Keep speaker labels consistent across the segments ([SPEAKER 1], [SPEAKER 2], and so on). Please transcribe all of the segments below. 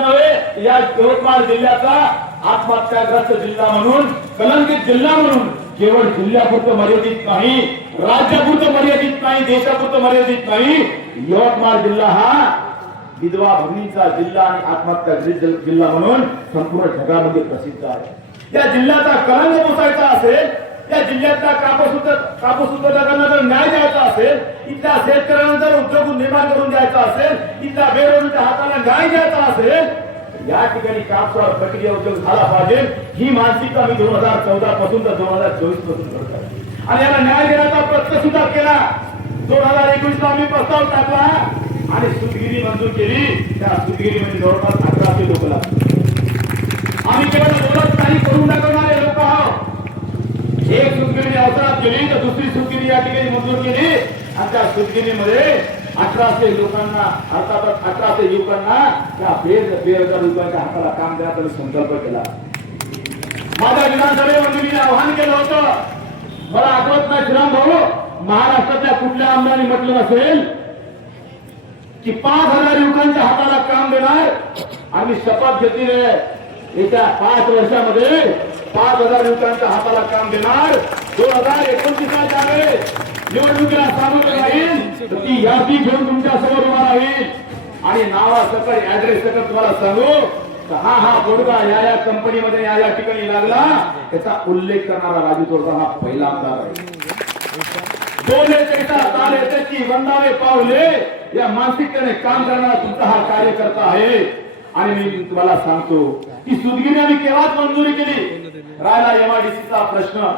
[SPEAKER 1] नव्हे या यवतमाळ जिल्ह्याचा आत्महत्याग्रस्त जिल्हा म्हणून कलंकित जिल्हा म्हणून केवळ जिल्ह्यापुरतं मर्यादित नाही राज्यापुरतं मर्यादित नाही देशापुरतं मर्यादित नाही. यवतमाळ जिल्हा हा विधवा भगिनीचा जिल्हा आणि आत्महत्या जिल्हा म्हणून संपूर्ण जगामध्ये प्रसिद्ध आहे. या जिल्ह्याचा कलंक पोचायचा असेल या जिल्ह्यातला कापूस कापूस उत्पादकांना जर न्याय द्यायचा असेल इथल्या शेतकऱ्यांना जर उद्योग निर्माण करून द्यायचा असेल इथल्या बेरोजगार हाताला न्याय द्यायचा असेल या ठिकाणी कापसावर प्रक्रिया उद्योग झाला पाहिजे. ही मानसिकता मी दोन हजार चौदा पासून तर दोन हजार चोवीसपासून करत आहे. आणि याला न्याय देण्याचा प्रयत्न सुद्धा केला. दोन हजार एकवीस ला आम्ही प्रस्ताव टाकला आणि सुतगिरी मंजूर केली. त्या सुतगिरीमध्ये जवळपास अकराशे लोक लागले. आम्ही केवळ दोनच काही करून दाखवणारे लोक एक सुतगिरी अवसरात केली तर दुसरी सुतगिरी या ठिकाणी मंजूर केली. आणि त्या सुतगिरीमध्ये अठराशे लोकांना अर्थात अठराशे युवकांना त्या बेर बेरोजगार युवकांच्या हाताला काम द्या मी संकल्प केला. माझ्या विधानसभेमध्ये मी आव्हान केलं होतं. मला आठवत नाही श्रीराम भाऊ महाराष्ट्रातल्या कुठल्या आमदारांनी म्हटलं नसेल की पाच हजार युवकांच्या हाताला काम देणार आम्ही शपथ घेतली येत्या पाच वर्षामध्ये पाच हजार युवकांच्या हाताला काम देणार. दोन हजार एकोणतीसला ज्यावेळे निवडणुकीला सामोरं राहील तर ती यादी घेऊन तुमच्यासमोर उभा राहील. आणि नावा सकट ऍड्रेस सकट तुम्हाला सांगू. तर हा हा बोडगा या या कंपनीमध्ये या या ठिकाणी लागला. त्याचा उल्लेख करणारा राजू तोडगा हा पहिला आमदार आहे. बोले वंदावे पावले. या मानसिकतेने काम करणारा तुमचा हा कार्यकर्ता आहे. आणि मी तुम्हाला सांगतो ती सुदगिरी आम्ही केव्हाच मंजुरी केली? राहिला एमआयडीसीचा प्रश्न.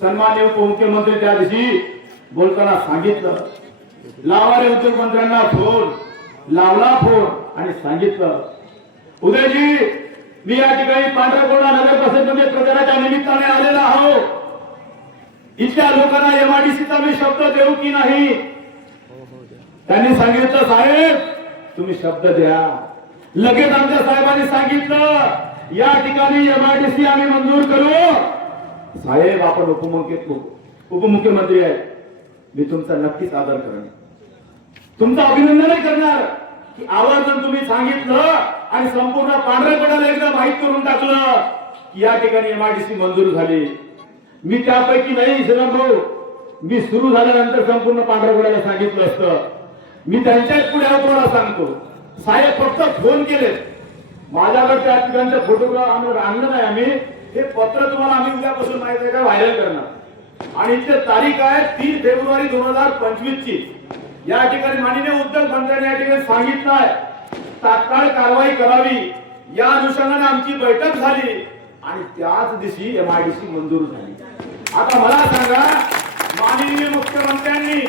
[SPEAKER 1] सन्मान्य उपमुख्यमंत्री त्या दिवशी बोलताना सांगितलं. लावारे उद्योगमंत्र्यांना फोन. लावला फोन आणि सांगितलं. उदयजी मी या ठिकाणी पांढरकोडा नगर परिषदेमध्ये प्रचाराच्या निमित्ताने आलेला आहोत इथल्या लोकांना एमआयडीसीचा मी शब्द देऊ की नाही? त्यांनी सांगितलं साहेब तुम्ही शब्द द्या. लगेच आमच्या साहेबांनी सांगितलं या ठिकाणी एमआयडीसी आम्ही मंजूर करू. साहेब आपण उपमुख्य उपमुख्यमंत्री आहे मी तुमचा नक्कीच आदर करेन. तुमचं अभिनंदनही करणार की आवर्जून तुम्ही सांगितलं आणि संपूर्ण पांढऱ्यापडाला एकदा माहीत करून टाकलं की या ठिकाणी एमआयडीसी मंजूर झाली. मी त्यापैकी नाही श्रीराम भाऊ. मी सुरू झाल्यानंतर संपूर्ण पांढरपडाला सांगितलं असतं. मी त्यांच्याच पुढे आहोत सांगतो. साहेब फक्त फोन केले माझ्याकडे त्या ठिकाणच्या फोटोग्राफ आम्ही आणलं नाही आम्ही. हे पत्र तुम्हाला आम्ही उद्यापासून माहिती आहे का व्हायरल करणार. आणि इथे तारीख आहे तीन फेब्रुवारी दोन हजार पंचवीस ची या ठिकाणी माननीय उद्योग मंत्र्यांनी या ठिकाणी सांगितलं आहे. तात्काळ कारवाई करावी. या अनुषंगाने आमची बैठक झाली. आणि त्याच दिवशी एमआयडीसी मंजूर झाली. आता मला सांगा माननीय मुख्यमंत्र्यांनी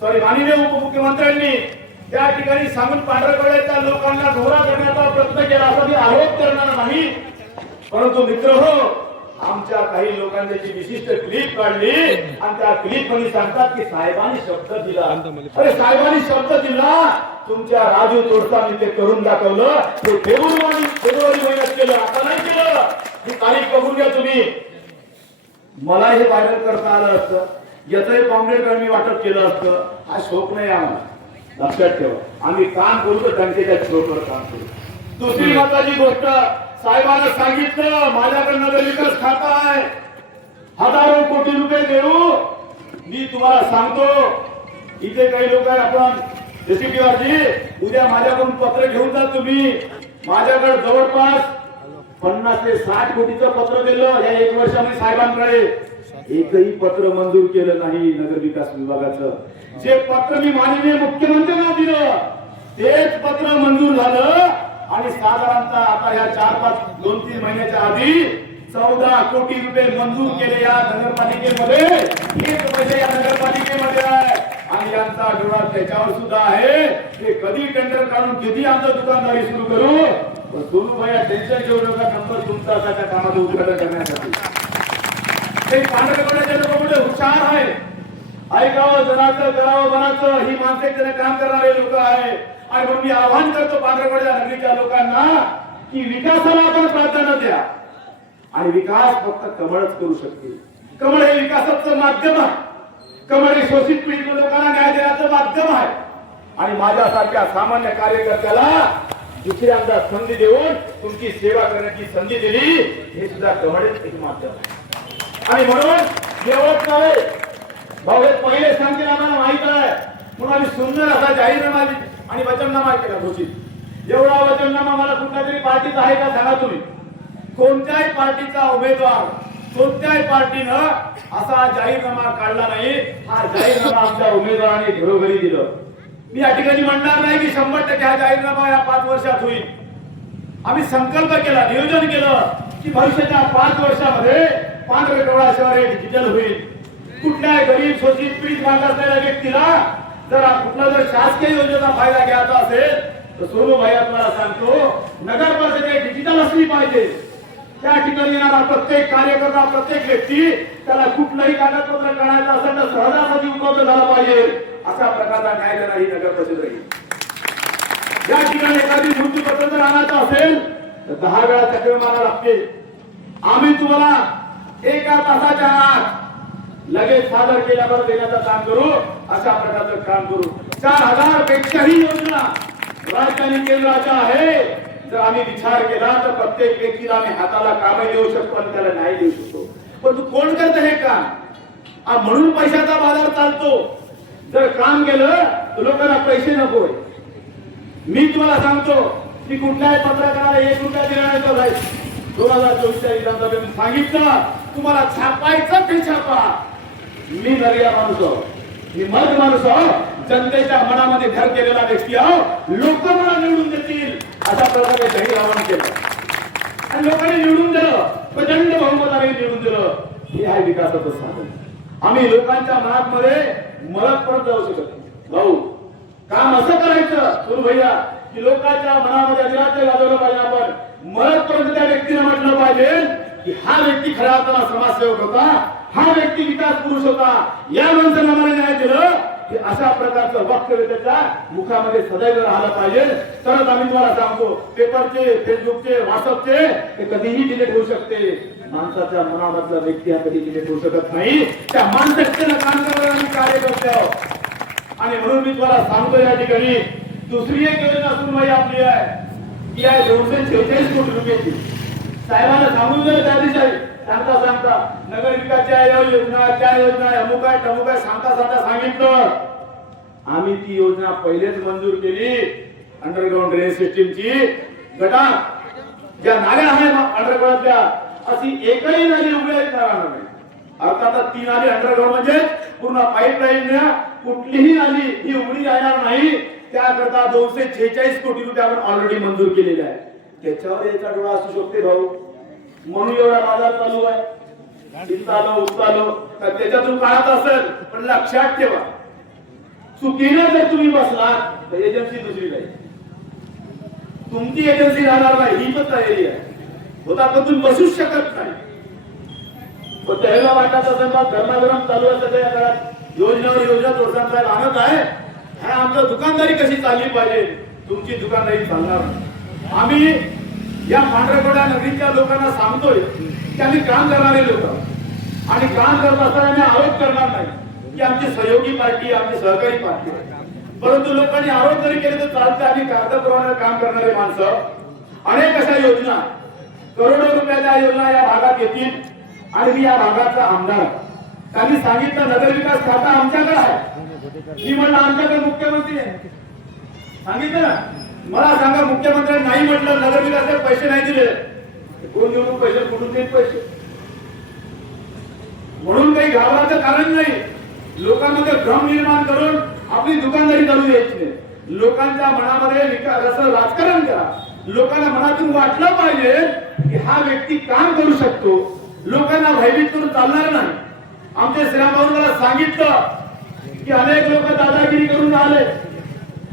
[SPEAKER 1] सॉरी माननीय उपमुख्यमंत्र्यांनी त्या ठिकाणी सांगून पांढरकड्याच्या लोकांना घोरा करण्याचा प्रयत्न केला असा मी आरोप करणार नाही. परंतु मित्र हो आमच्या काही लोकांनी जी विशिष्ट क्लिप काढली आणि त्या क्लिपमध्ये सांगतात की साहेबांनी शब्द दिला. अरे साहेबांनी शब्द दिला. तुमच्या राजू तोडसांनी ते करून दाखवलं. ते फेब्रुवारी फेब्रुवारी महिन्यात केलं. आता नाही केलं. ही तारीख बघून घ्या तुम्ही. मला हे व्हायरल करता आलं असतं. याचंही कॉम्प्लेट मी वाटप केलं असतं. हा शोक नाही आम्हाला. लक्षात ठेवा. आम्ही काम करू तर त्यांच्या शोकवर काम करू दुसरी महत्वाची गोष्ट साहेबांना सांगितलं माझ्याकडे नगरविकास खाता आहे. हजारो कोटी रुपये देऊ. मी तुम्हाला सांगतो इथे काही लोक आहे आपण जी उद्या माझ्याकडून पत्र घेऊन जा तुम्ही. माझ्याकडे जवळपास पन्नास ते साठ कोटीचं पत्र दिलं या एक वर्षामध्ये साहेबांकडे. एकही पत्र मंजूर केलं नाही नगर विकास विभागाचं. जे पत्र मी माननीय मुख्यमंत्र्यांना दिलं तेच पत्र मंजूर झालं आणि साधारणतः आता या चार पाच दोन तीन महिन्याच्या आधी चौदा कोटी रुपये मंजूर केले या नगरपालिकेमध्ये. एक पैसे या नगरपालिकेमध्ये आहे. आणि यांचा डोळा त्याच्यावर सुद्धा आहे. ते कधी टेंडर काढून कधी आमचं दुकानदारी सुरू करू? पण सोनू भैया टेन्शन घेऊ नका नंबर तुमचा त्याच्या कामाचं उद्घाटन करण्यासाठी. ते पांढरकड्याचे लोक म्हणजे हुशार आहे ऐकावं जनाचं करावं मनाचं ही मानसिकतेने काम करणारे लोक आहे आणि म्हणून मी आवाहन करतो पांढरकड्या नगरीच्या लोकांना की विकासाला आपण प्राधान्य द्या. आणि विकास फक्त कमळच करू शकते कमळ हे विकासाचं माध्यम आहे. कमळ हे शोषित पीडित लोकांना न्याय देण्याचं माध्यम आहे. आणि माझ्यासारख्या सामान्य कार्यकर्त्याला दुसऱ्यांदा संधी देऊन तुमची सेवा करण्याची संधी दिली हे सुद्धा कमळच एक माध्यम आहे. आणि म्हणून शेवट नव्हे भाऊ हे पहिले सांगतील आम्हाला माहीत आहे. म्हणून आम्ही सुंदर असा जाहीरनामा आणि वचननामा केला घोषित. एवढा वचननामा मला कुठल्या तरी पार्टीचा आहे का सांगा तुम्ही? कोणत्याही पार्टीचा उमेदवार कोणत्याही पार्टीनं असा जाहीरनामा काढला नाही. हा जाहीरनामा आमच्या उमेदवाराने घरोघरी दिलं. मी या ठिकाणी म्हणणार नाही की शंभर टक्के हा जाहीरनामा या पाच वर्षात होईल. आम्ही संकल्प केला नियोजन केलं की भविष्याच्या पाच वर्षामध्ये पांढरे डोळा डिजिटल होईल. कुठल्याही गरीब शोषित पीडित भाग असलेल्या व्यक्तीला जर कुठला जर शासकीय योजनेचा फायदा घ्यायचा असेल तर सोनू भाई आपल्याला सांगतो नगर परिषद डिजिटल असली पाहिजे. त्या ठिकाणी येणारा प्रत्येक कार्यकर्ता प्रत्येक व्यक्ती त्याला कुठलंही कागदपत्र काढायचं असेल तर सहजासहजी उपलब्ध झाला पाहिजे. अशा प्रकारचा न्याय ही नगर परिषद राहील या ठिकाणी एखादी मृत्यूपत्र जर आणायचं असेल तर दहा वेळा चक्र मारा लागते. आम्ही तुम्हाला एका तासाच्या आत लगेच सादर केल्यावर देण्याचं काम करू अशा प्रकारचं काम करू. चार हजार पेक्षाही योजना राज्य आणि केंद्राच्या आहे जर आम्ही विचार केला तर प्रत्येक व्यक्तीला आम्ही हाताला काम देऊ शकतो आणि त्याला न्याय देऊ शकतो. पण तू कोण करत हे काम? म्हणून पैशाचा बाजार चालतो. जर काम केलं तर लोकांना पैसे नकोय मी तुम्हाला सांगतो की कुठल्याही पत्रकाराला एक रुपया दिला नाही तो राहील दोन हजार चोवीसच्या विधानसभेत सांगितलं. तुम्हाला छापायचं ते छापा. मी नरिया माणूस आहो. मी मर्द माणूस आहो. जनतेच्या मनामध्ये घर केलेला व्यक्ती आहो. लोक मला निवडून देतील. अशा प्रकारे जाहीर आवाहन केलं. आणि लोकांनी निवडून दिलं. प्रचंड बहुमताने निवडून दिलं. हे आहे विकासाचं साधन. आम्ही लोकांच्या मनात मध्ये मरत परत जाऊ शकत नाही. भाऊ काम असं करायचं गुरु भैया की लोकांच्या मनामध्ये अधिराज्य गाजवलं पाहिजे आपण. मरतपर्यंत त्या व्यक्तीने म्हटलं पाहिजे की हा व्यक्ती खरा अर्थानं समाजसेवक होता हा व्यक्ती विकास पुरुष होता या माणसाला मला न्याय दिलं की अशा प्रकारचं वक्तव्य त्याच्या मुखामध्ये सदैव राहिलं पाहिजे. तरच आम्ही तुम्हाला सांगतो पेपरचे फेसबुकचे व्हॉट्सअपचे ते कधीही डिलीट होऊ शकते. माणसाच्या मनामधला व्यक्ती हा कधी डिलीट होऊ शकत नाही. त्या मानसिकतेनं काम करणार आम्ही कार्यकर्ते आहोत. आणि म्हणून मी तुम्हाला सांगतो या ठिकाणी दुसरी एक योजना सुनवाई आपली आहे. ती आहे दोनशे शेहेचाळीस कोटी रुपयाची. साहेबांना सांगून दिलं त्या दिवशी. सांगता सांगता नगर विकासच्या योजना त्या योजना अमुक आहे टमुक आहे सांगता सांगता सांगितलं. आम्ही ती योजना पहिलेच मंजूर केली. अंडरग्राऊंड ड्रेन सिस्टीमची गटा ज्या नाल्या आहेत अंडरग्राऊंडच्या अशी एकही नाली उघड्या राहणार नाही. अर्थात ती नाली अंडरग्राऊंड म्हणजे पूर्ण पाईपलाईन कुठलीही नाली ही उघडी राहणार नाही. त्याकरता दोनशे छेचाळीस कोटी रुपये आपण ऑलरेडी मंजूर केलेले आहे त्याच्यावर याचा डोळा असू शकते भाऊ म्हणून एवढा बाजार चालू आहे चिंतालो उचतालो तर त्याच्यातून काढत असेल पण लक्षात ठेवा चुकीनं जर तुम्ही बसलात तर एजन्सी दुसरी नाही तुमची एजन्सी राहणार नाही ही पण तयारी आहे होता पण तुम्ही बसूच शकत नाही पण त्याला वाटत असेल मग धर्माधर्म चालू आहे सध्या या काळात योजनेवर योजना तोडसान साहेब आणत आहे हा आमचं दुकानदारी कशी चालली पाहिजे तुमची दुकानदारी चालणार नाही. आम्ही या पांढरकोड्या नगरीच्या लोकांना सांगतोय की आम्ही काम करणारे लोक आणि काम करत असताना आम्ही आरोप करणार नाही की आमची सहयोगी पार्टी आमची सहकारी पार्टी परंतु लोकांनी आरोप जरी केले तर चालते आम्ही कागद काम करणारे माणसं अनेक अशा योजना करोडो रुपयाच्या योजना या भागात येतील आणि मी या भागाचा आमदार त्यांनी सांगितलं नगरविकास खाता आमच्याकडे आहे. मी म्हणलं आमच्याकडे मुख्यमंत्री आहे. सांगितलं ना? मला सांगा मुख्यमंत्र्यांनी नाही म्हटलं नगर पैसे नाही दिले. कोण निवडून पैसे कुठून देईल पैसे. म्हणून काही घाबराचं कारण नाही. लोकांमध्ये भ्रम निर्माण करून आपली दुकानदारी चालू द्यायची नाही. लोकांच्या मनामध्ये विकास असं राजकारण करा. लोकांना मनातून वाटलं पाहिजे की हा व्यक्ती काम करू शकतो. लोकांना भयभीत करून चालणार नाही. आमच्या श्रीरामभाऊ मला सांगितलं की अनेक लोक दादागिरी करून आले.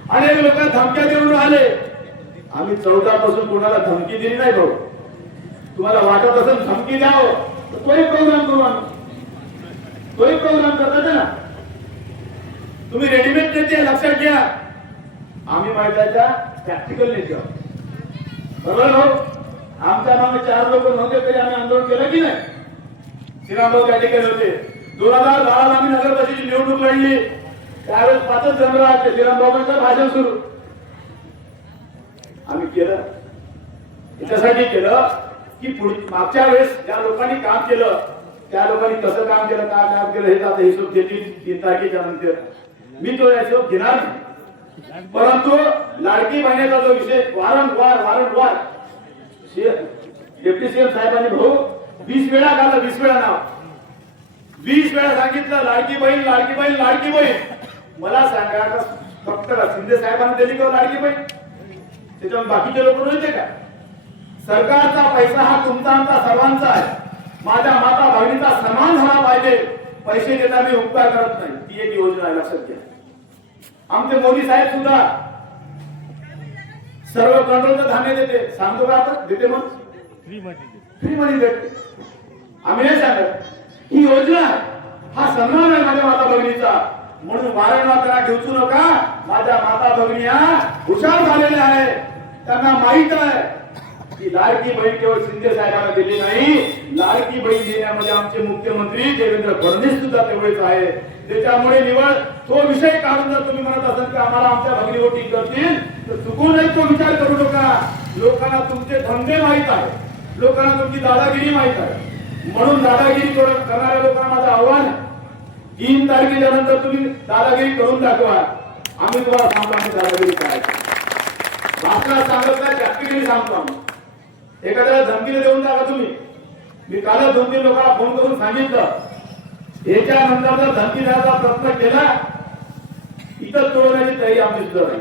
[SPEAKER 1] अनेक लोक धमक्या देऊन राहिले. आम्ही चौदा पासून कोणाला धमकी दिली नाही भाऊ. तुम्हाला वाटत असेल धमकी द्यावं तर तोही प्रोग्राम करू आम्ही. तोही प्रोग्राम करतात ना. तुम्ही रेडीमेड नेते लक्षात घ्या. आम्ही मैदाच्या प्रॅक्टिकल नेते आहोत. बरोबर भाऊ? आमच्या नावे चार लोक नव्हते तरी आम्ही आंदोलन केलं की नाही? श्रीरामभाऊ त्या ठिकाणी होते. दोन हजार बाराला आम्ही नगर परिषदेची निवडणूक लढली. त्यावेळेस पाचच जण राहते श्रीरामभाऊंचं भाषण सुरू. आम्ही केलं. याच्यासाठी केलं की पुढ मागच्या वेळेस ज्या लोकांनी काम केलं त्या लोकांनी कसं काम केलं काय काम केलं हे आता हिशोब घेतील तीन तारखेच्या नंतर मी तो हिशोब घेणार नाही. परंतु लाडकी महिन्याचा जो विषय वारंवार वारंवार डेप्टी सीएम साहेबांनी भाऊ वीस वेळा घाला वीस वेळा नाव. वीस वेळा सांगितलं लाडकी बहीण लाडकी बहीण लाडकी बहीण. मला सांगा फक्त शिंदे साहेबांना दिली का हो लाडकी बहीण त्याच्यावर बाकीचे लोक रोहिते का? सरकारचा पैसा हा तुमचा आमचा सर्वांचा आहे. माझ्या माता बहिणीचा सन्मान झाला पाहिजे. पैसे देता मी उपकार करत नाही. ती एक योजना आहे लक्षात घ्या. आमचे मोदी साहेब सुद्धा सर्व कंट्रोलचं धान्य देते. सांगतो का आता? देते मग? फ्री मध्ये भेटते आम्ही हे सांगत ही योजना हा सन्मान आहे माझ्या माता भगिनीचा म्हणून वारंवार त्याला घेऊचू नका. माझ्या माता भगिनी हुशार झालेल्या आहे त्यांना माहीत आहे की लाडकी बहीण केवळ शिंदे साहेबांना दिली नाही लाडकी बहीण देण्यामध्ये आमचे मुख्यमंत्री देवेंद्र फडणवीस सुद्धा तेवढेच आहे त्याच्यामुळे निवड तो विषय काढून जर तुम्ही म्हणत असाल की आम्हाला आमच्या भगिनी वोटिंग करतील तर चुकूनही तो विचार करू नका. लोकांना तुमचे धंदे माहीत आहे लोकांना तुमची दादागिरी माहीत आहे. म्हणून दादागिरी करणाऱ्या लोकांना माझं आव्हान तीन तारखेच्या नंतर तुम्ही दादागिरी करून दाखवा. आम्ही तुम्हाला सांगतो आम्ही दादागिरी करायची. भाषणात सांगत नाही प्रॅक्टिकली सांगतो आम्ही. एखाद्याला धमकीने देऊन टाका तुम्ही. मी कालच दोन तीन लोकांना फोन करून सांगितलं. याच्यानंतर जर धमकी द्यायचा प्रयत्न केला इथं तोडण्याची तयारी आमची सुद्धा नाही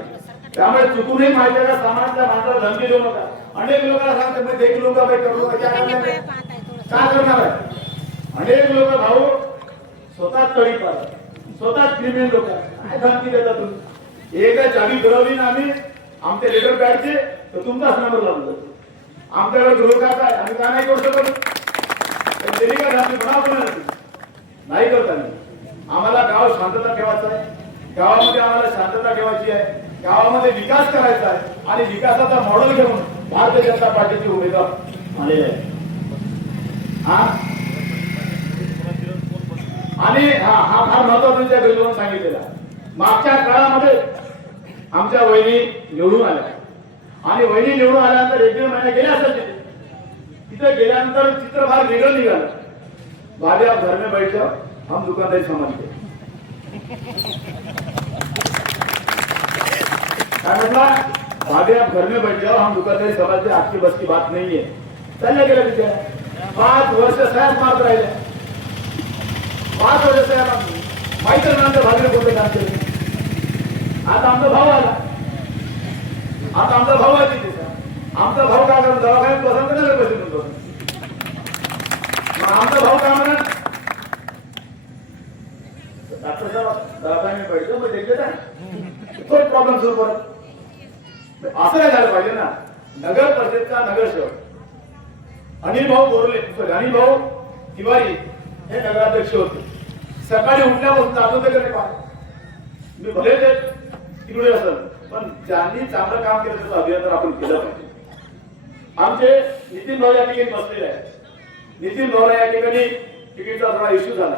[SPEAKER 1] त्यामुळे चुकूनही माझ्या का समाजाच्या माणसाला धमकी देऊ नका. अनेक लोकांना सांगते मी देख लूंगा भाई करू नका क्या आहे? काय करणार आहे? अनेक लोक भाऊ स्वतः तळी पाहतात स्वतः क्रिमिनल लोक काय धमकी देता तुम्ही? एकदा चावी फिरवली ना आम्ही आमचे लेटर पॅडचे तर तुमचाच नंबर लावून जातो. आमच्याकडे गृहखात आहे. आम्ही का नाही करू? शकत पण काय आम्ही म्हणा नाही करता मी आम्हाला गाव शांतता ठेवायचं आहे. गावामध्ये आम्हाला शांतता ठेवायची आहे. गावामध्ये विकास करायचा आहे. आणि विकासाचा मॉडेल घेऊन भारतीय जनता पार्टीचे उमेदवार आलेले आहे हा? आणि हा हा फार महत्त्वाचा तुमच्या सांगितलेला मागच्या काळामध्ये आमच्या वहिनी निवडून आल्या. आणि वहिनी निवडून आल्यानंतर एक दीड महिने गेले असेल तिथे. तिथे गेल्यानंतर चित्र फार वेगळं निघालं. भाभी आप घर में बैठ जाओ हम दुकानदारी समजले काय म्हटला? भाभी आप घर में बैठ जाओ हम दुकानदारी समजते आपकी बस की बात नहीं है. चालल्या गेल्या तिथे. पाच वर्ष साहेब मारत राहिल्या पाच वर्ष साहेब माहीत आहे ना आमच्या भाभीने कोणतं काम केलं आता आमचा भाऊ आला. आता आमचा भाऊ आहे तिथे. आमचा भाऊ काय करतो? दवाखान्यात बसून का नाही पैसे म्हणतो आमचा भाऊ काय म्हणा? डॉक्टर साहेब दवाखान्यात पैसे मग देखते ना तोच प्रॉब्लेम सुरू करत असं नाही झालं पाहिजे ना. नगर परिषदचा नगरसेवक. अनिल भाऊ बोरले. अनिल भाऊ तिवारी. हे नगराध्यक्ष होते. सकाळी उठल्यापासून जातो ते मी भले ते तिकडे असत पण ज्यांनी चांगलं काम केलं त्याचं अभिनंदन आपण केलं पाहिजे. आमचे नितीन भाऊ या ठिकाणी बसलेले आहेत. नितीन भाऊला या ठिकाणी तिकीटचा थोडा इश्यू झाला.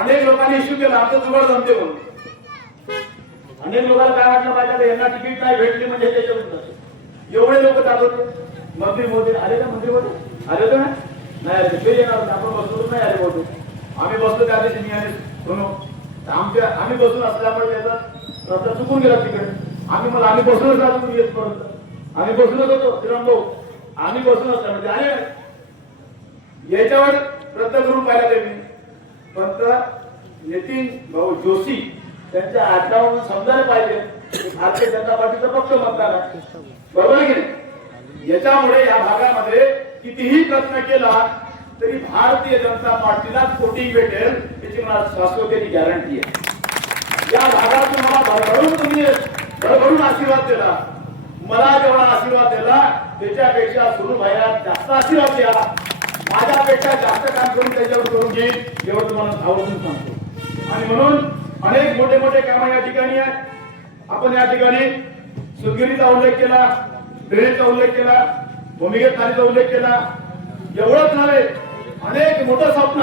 [SPEAKER 1] अनेक लोकांनी इश्यू केला आमचं जुगाड जमते म्हणून. अनेक लोकांना काय वाटलं पाहिजे यांना तिकीट नाही भेटली म्हणजे त्याच्यावर एवढे लोक जात मंत्री मोदी आले का मंत्री मोदी आले होते ना? नाही आले ते येणार होते. आपण बसलो नाही आले होते आम्ही बसलो त्या दिवशी मी आले सोनो. आमच्या आम्ही बसून असल्यामुळे त्याचा रस्ता चुकून गेला तिकडे. आम्ही मला आम्ही बसूनच राहतो तुम्ही परत. आम्ही बसूनच होतो श्रीराम भाऊ. आम्ही बसून असतो म्हणजे आले याच्यावर रद्द करून पाहिलं ते मी. पण नितीन भाऊ जोशी त्यांच्या आडनावावरून समजायला पाहिजे. भारतीय जनता पार्टीचं पक्ष मतदार आहे. बरोबर की नाही? याच्यामुळे या भागामध्ये कितीही प्रयत्न केला तरी भारतीय जनता पार्टीला कोटी भेटेल याची मला शाश्वतेची गॅरंटी आहे. या भागातून मला भरभरून तुम्ही भरभरून आशीर्वाद दिला मला जेवढा आशीर्वाद दिला त्याच्यापेक्षा सुरू व्हायला जास्त आशीर्वाद द्या. माझ्यापेक्षा जास्त काम करून त्याच्यावर करून घेईल एवढं तुम्हाला आवडून सांगतो. आणि म्हणून अनेक मोठे मोठे काम या ठिकाणी आहेत. आपण या ठिकाणी सुगिरीचा उल्लेख केला ड्रेनचा उल्लेख केला भूमिगत नालीचा उल्लेख केला. एवढंच नव्हे अनेक मोठं स्वप्न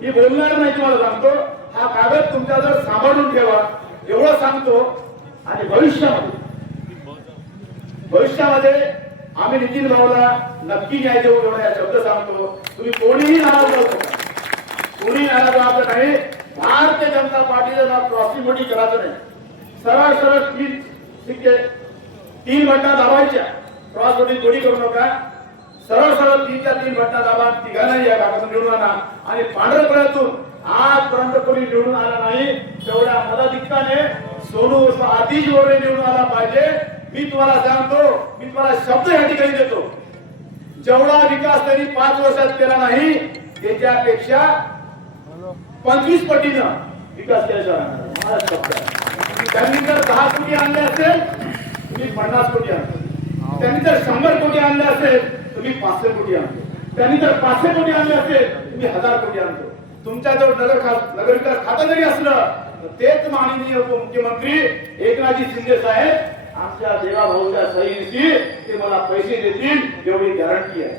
[SPEAKER 1] मी बोलणार नाही तुम्हाला सांगतो. हा कागद तुमच्या जर सांभाळून ठेवा. एवढं सांगतो. आणि भविष्यामध्ये भविष्यामध्ये आम्ही नितीन भाऊला नक्की न्याय देऊ एवढा या शब्द सांगतो. तुम्ही कोणीही नाराज करू कोणी नाराज राहत नाही. भारतीय जनता पार्टीचं नाव क्रॉसिंग करायचं नाही. सरळ सरळ तीन ठीक आहे तीन घटना दाबायच्या. क्रॉस वोटिंग कोणी करू नका. सरळ सरळ तीनच्या तीन बटना दाबा तिघांनाही या भागातून निवडून आणा. आणि पांढरपड्यातून आजपर्यंत कोणी निवडून आला नाही तेवढ्या मताधिक्याने सोनू आधीच वगैरे निवडून आला पाहिजे. मी तुम्हाला सांगतो मी तुम्हाला शब्द या ठिकाणी देतो. जेवढा विकास त्यांनी पाच वर्षात केला नाही त्याच्यापेक्षा पंचवीस पटीनं विकास केला मला त्यांनी जर दहा कोटी आणले असेल तुम्ही पन्नास कोटी आणतो त्यांनी जर शंभर कोटी आणले असेल तुम्ही पाचशे कोटी आणतो. त्यांनी जर पाचशे कोटी आणले असेल तुम्ही हजार कोटी आणतो. तुमच्याजवळ नगर खा- नगर विकास खातं जरी असलं तर तेच माननीय उपमुख्यमंत्री एकनाथजी शिंदे साहेब आमच्या देवा भाऊच्या सहीशी ते मला पैसे देतील एवढी गॅरंटी आहे.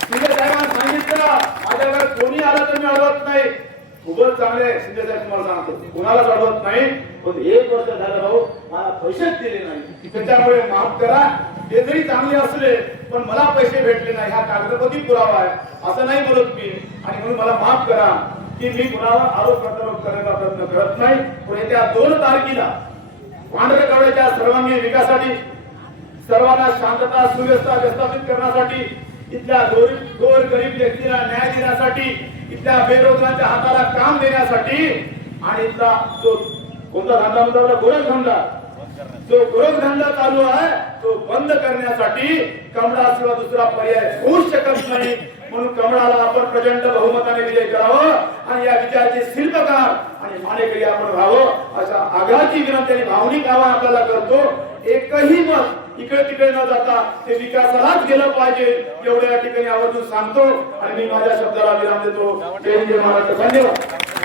[SPEAKER 1] शिंदे साहेबांना सांगितलं माझ्याकडे कोणी आलं तर मी अडवत नाही. खूपच चांगले शिंदे साहेब तुम्हाला सांगतो. कोणालाच अडवत नाही पण एक वर्ष झालं भाऊ मला पैसेच दिले नाही. त्याच्यामुळे माफ करा. ते जरी चांगले असले पण मला पैसे भेटले नाही. हा कागदपती पुरावा आहे. असं नाही बोलत मी. आणि म्हणून मला माफ करा की मी कुणावर आरोप प्रत्यारोप करण्याचा प्रयत्न करत नाही. पण येत्या दोन तारखेला पांढरकवड्याच्या सर्वांगीण विकासासाठी सर्वांना शांतता सुव्यवस्था व्यवस्थापित करण्यासाठी इथल्या गोर गरीब व्यक्तीला न्याय देण्यासाठी इथल्या बेरोजगारांच्या हाताला काम देण्यासाठी आणि इथला जो कोणता धंदा होता गोरखधंदा जो गोरखधंदा चालू आहे तो बंद करण्यासाठी कमळा शिवाय दुसरा पर्याय होऊ शकत नाही. म्हणून कमळाला आपण प्रचंड बहुमताने विजय करावं आणि या विजयाचे शिल्पकार आणि मानेकरी आपण व्हावं अशा आग्रहाची विनंती आणि भावनिक आवाहन आपल्याला करतो. एकही मत इकडे तिकडे न जाता ते विकासालाच गेलं पाहिजे एवढ्या ठिकाणी आवर्जून सांगतो. आणि मी माझ्या शब्दाला विराम देतो. जय जय महाराष्ट्र. धन्यवाद.